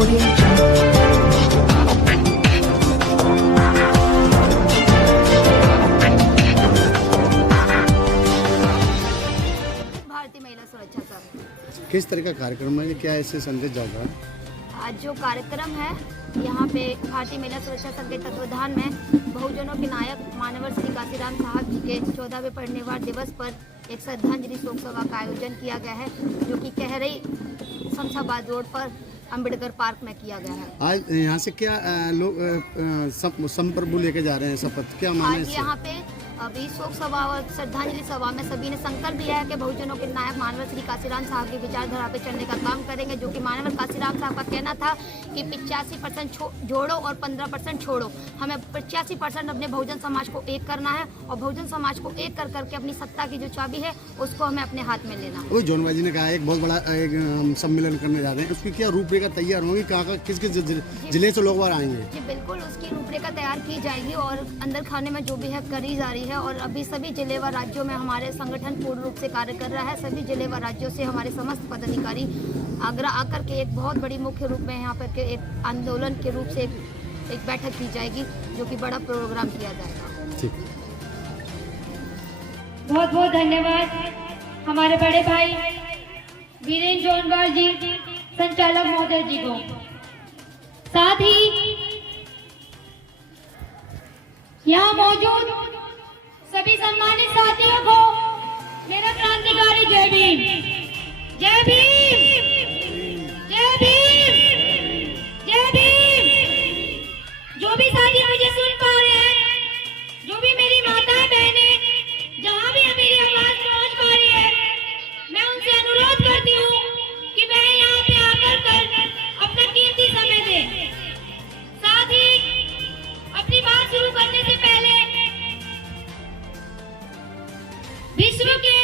भारतीय महिला सुरक्षा संघ। किस तरह का कार्यक्रम है, क्या ऐसे संदेश जा रहा है? आज जो कार्यक्रम है यहाँ पे भारतीय महिला सुरक्षा संघ के तत्वाधान में बहुजनों के नायक मानवर श्री काशीराम साहब जी के 14वें परिनिर्वाण दिवस पर एक श्रद्धांजलि शोक सभा का आयोजन किया गया है, जो कि कहरई शमशाबाद रोड पर अंबेडकर पार्क में किया गया है। आज यहाँ से क्या लोग संप्रभु लेके जा रहे हैं शपथ, क्या माने आज यहाँ पे अभी शोक सभा और श्रद्धांजलि सभा में सभी ने संकल्प लिया है कि बहुजनों के नायक मानवर श्री काशीराम साहब की विचारधारा पे चलने का काम करेंगे, जो कि मानवर काशीराम साहब का कहना था कि 85% जोड़ो और 15% छोड़ो। हमें 85% अपने बहुजन समाज को एक करना है और बहुजन समाज को एक कर करके अपनी सत्ता की जो चाबी है उसको हमें अपने हाथ में लेना है। जॉन जी ने कहा एक बहुत बड़ा एक सम्मेलन करने जा रहे हैं, उसकी क्या रूपरेखा तैयार होगी, कहाँ का किस किस जिले से लोग बाहर आएंगे? जी बिल्कुल, उसकी रूपरेखा तैयार की जाएगी और अंदर खाने में जो भी है करी जा रही है। और अभी सभी जिले व राज्यों में हमारे संगठन पूर्ण रूप से कार्य कर रहा है। सभी जिले व राज्यों से हमारे समस्त पदाधिकारी आगरा आकर के एक बहुत बड़ी मुख्य रूप में यहाँ पर के एक आंदोलन के रूप से एक बैठक की जाएगी, जो कि बड़ा प्रोग्राम किया जाएगा। ठीक, बहुत बहुत धन्यवाद हमारे बड़े भाई वीरेंद्र जोनवाल जी, संचालक महोदय जी को। साथ ही यहाँ मौजूद सभी सम्मानित साथियों को मेरा क्रांतिकारी जय भीम, जय भीम, जय भीम, जय भीम। जो भी साथी मुझे सुन पा रहे हैं, जो भी मेरी माताएं बहनें जहाँ भी मेरी आवाज पहुँच पा रही है, मैं उनसे अनुरोध करती हूँ कि वह यहाँ पे आकर अपना कीमती समय दें। साथ ही अपनी बात शुरू करने से पहले विश्व के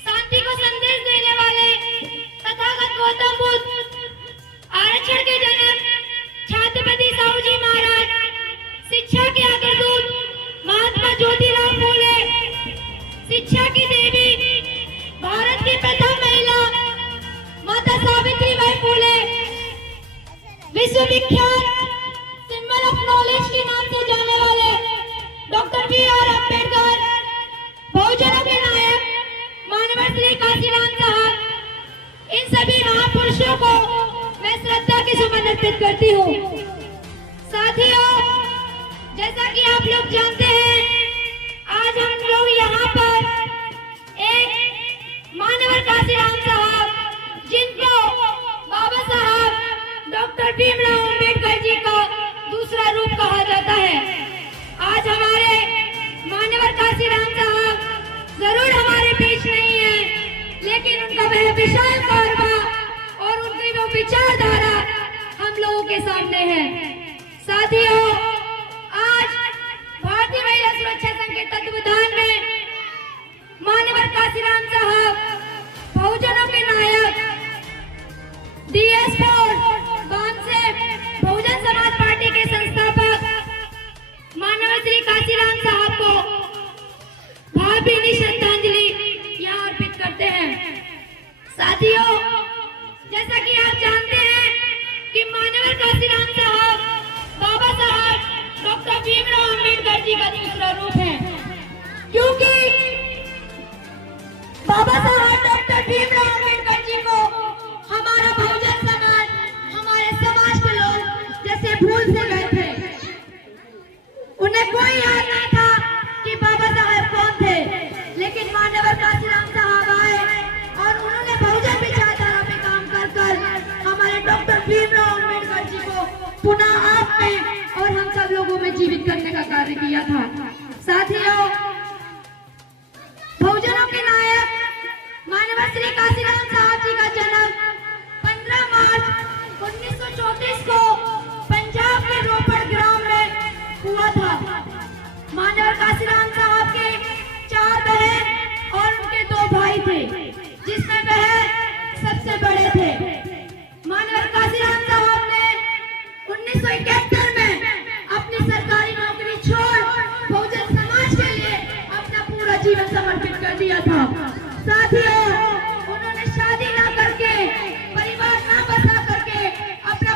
शांति को संदेश देने वाले तथागत गौतम बुद्ध, आरक्षण के जनक छत्रपति साहू जी महाराज, शिक्षा के अग्रदूत महात्मा ज्योतिराव फूले, शिक्षा की देवी, भारत की प्रथम महिला माता सावित्रीबाई फूले, विश्व विख्यात सिंबल ऑफ नॉलेज के नाम से जाने वाले डॉक्टर B.R. अम्बेडकर, बहुजनों के नायक मानवर श्री काशीराम साहब, इन सभी महापुरुषों को मैं श्रद्धा की सुमन अर्पित करती हूँ। साथियों, जैसा कि आप लोग जानते हैं, आज हम लोग यहाँ पर एक मानवर काशीराम साहब, जिनको बाबा साहब डॉक्टर भीमराव अम्बेडकर जी का दूसरा रूप कहा जाता है। आज हमारे मानवर काशीराम साहब जरूर हमारे बीच नहीं है, लेकिन उनका वह विशाल कारवा और उनकी वो विचारधारा हम लोगों के सामने है। साथियों, आज भारतीय महिला सुरक्षा संघ के तत्वाधान में मानवर काशीराम साहब, बहुजनों के नायक, DS4 गांव से बहुजन समाज पार्टी के संस्थापक मानवर श्री काशीराम साहब को भावभीनी श्रद्धांजलि यहाँ अर्पित करते हैं। साथियों, जैसा कि आप जानते हैं कि मानवर काशीराम साहब बाबा साहब डॉक्टर भीमराव अम्बेडकर जी का दूसरा रूप है, क्योंकि बाबा साहब डॉक्टर भीमराव अम्बेडकर जी को हमारा बहुजन समाज, हमारे समाज के लोग जैसे भूल से गए थे। उन्हें कोई याद नहीं था कि बाबा साहब कौन थे, लेकिन मानवर काशीराम साहब आए और उन्होंने बहुजन विचारधारा पे काम कर हमारे डॉक्टर भीमराव अम्बेडकर जी को पुनः आप में और हम सब लोगों में जीवित करने का कार्य किया था। साथियों, बहुजनों के नायक मानवर श्री काशीराम साहब जी का जन्म 15 मार्च 1934 को पंजाब के रोपड़ ग्राम में हुआ था। मानवर काशीराम साहब के 4 बहन और उनके 2 भाई थे, जिसमें वह सबसे बड़े थे। मानवर काशीराम साहब ने 1971 में अपनी सरकारी नौकरी छोड़ बहुजन समाज के लिए अपना पूरा जीवन समर्पित कर दिया था। साथियों, उन्होंने शादी ना करके, परिवार ना बसा करके अपना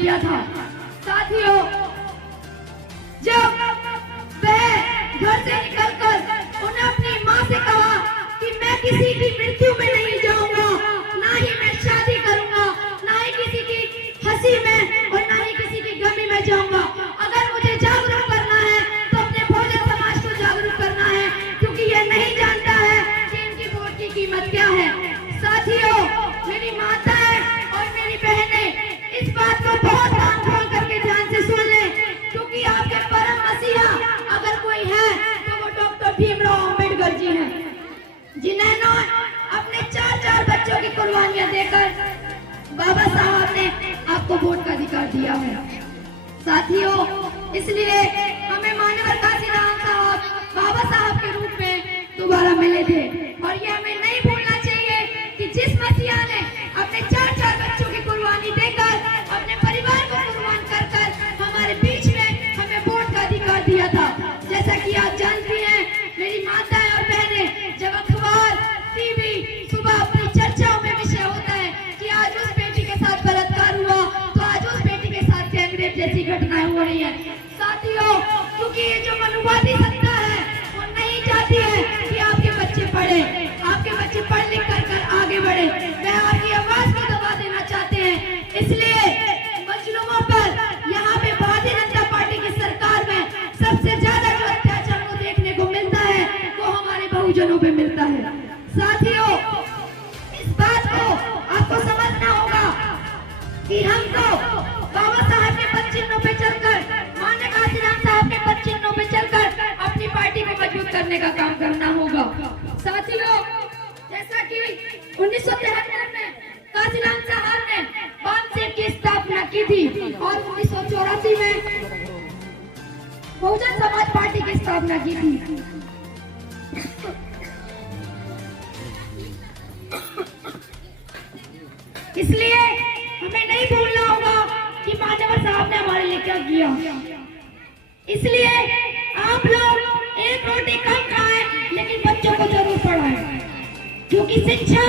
किया था। साथियों, जब वह घर से निकलकर उन्हें अपनी माँ से कहा कि मैं किसी की मृत्यु में नहीं जाऊंगा, ना ही मैं शादी करूंगा, ना ही किसी की हंसी में और ना ही किसी की गमी में जाऊंगा। अगर मुझे जागरूक करना है तो अपने बहुजन समाज को जागरूक करना है, क्योंकि ये नहीं जानता है कि इनकी वोट की कीमत क्या है। साथियों, मेरी माताएं और मेरी बहनें इस बात को बहुत कान खोल करके ध्यान से सुन लें, क्योंकि आपके परम मसीहा अगर कोई है तो वो डॉक्टर भीमराव अम्बेडकर जी हैं, जिन्होंने अपने 4 बच्चों की कुर्बानियां देकर बाबा साहब ने आपको वोट का अधिकार दिया है। साथियों, इसलिए हमें माननीय काशीराम साहब बाबा साहब के रूप में दोबारा मिले थे, और ये हमें नहीं भूलना चाहिए कि जिस मसीहा ने अपने 4 बच्चों की कुर्बानी देकर अपने परिवार को कुर्बान कर हमारे बीच में हमें वोट का अधिकार दिया था। जैसा कि आप जानती हैं मेरी माताएं और बहनें, जब अखबार टीवी सुबह अपनी चर्चाओं में विषय होता है कि आज उस बेटी के साथ बलात्कार हुआ, तो आज उस बेटी के साथ गैंगरेप जैसी घटनाएं हो रही है। साथियों, क्योंकि ये जो मनुवादी सत्ता है वो नहीं चाहती है कि आपके बच्चे पढ़े, आपके बच्चे पढ़ लिख कर आगे बढ़े, वह आपकी आवाज को दबा देना चाहते हैं। इसलिए मजलूमों पर यहाँ पे भारतीय जनता पार्टी की सरकार में सबसे ज्यादा जो अत्याचार को देखने को मिलता है वो हमारे बहुजनों पे मिलता है। साथियों, इस बात को आपको समझना होगा कि हमको बाबा साहब के पद चिन्हों पे चलकर, माननीय काशीराम साहब के पद चिन्हों पे चलकर अपनी पार्टी को मजबूत करने का काम करना होगा। साथियों, जैसा कि 1973 में काशीराम साहब ने वामसेन की स्थापना की थी और 1984 में बहुजन समाज पार्टी की स्थापना की थी। इसलिए हमें नहीं भूलना होगा कि मान्यवर साहब ने हमारे लिए क्या किया। इसलिए आप लोग एक रोटी कम खाएं, लेकिन बच्चों को जरूर पढ़ाएं, क्योंकि शिक्षा